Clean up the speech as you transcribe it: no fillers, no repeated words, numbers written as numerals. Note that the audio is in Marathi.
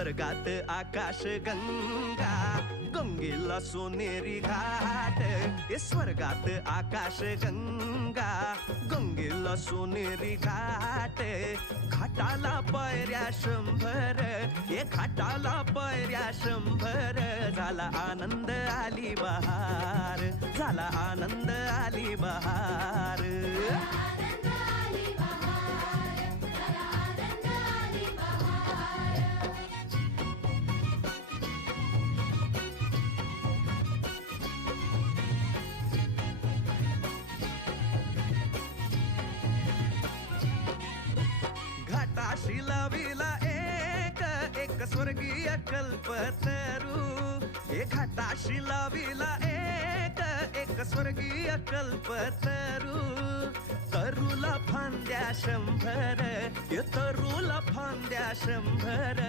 स्वर्गात आकाश गंगा, गंगेला सोनेरी घाट. हे स्वर्गात आकाश गंगा, गंगेला सोनेरी घाट. घाटाला पायऱ्या 100, हे घाटाला पायऱ्या 100. झाला आनंद आली बहार, झाला आनंद आली बहार. आनंद आली बहार, झाला आनंद आली बहार. घाटाशी लाविला एक स्वर्गीय कल्पतरू. हे घाटाशी लाविला एक स्वर्गीय कल्पतरू. तरूला फांद्या 100, हे तरूला फांद्या 100.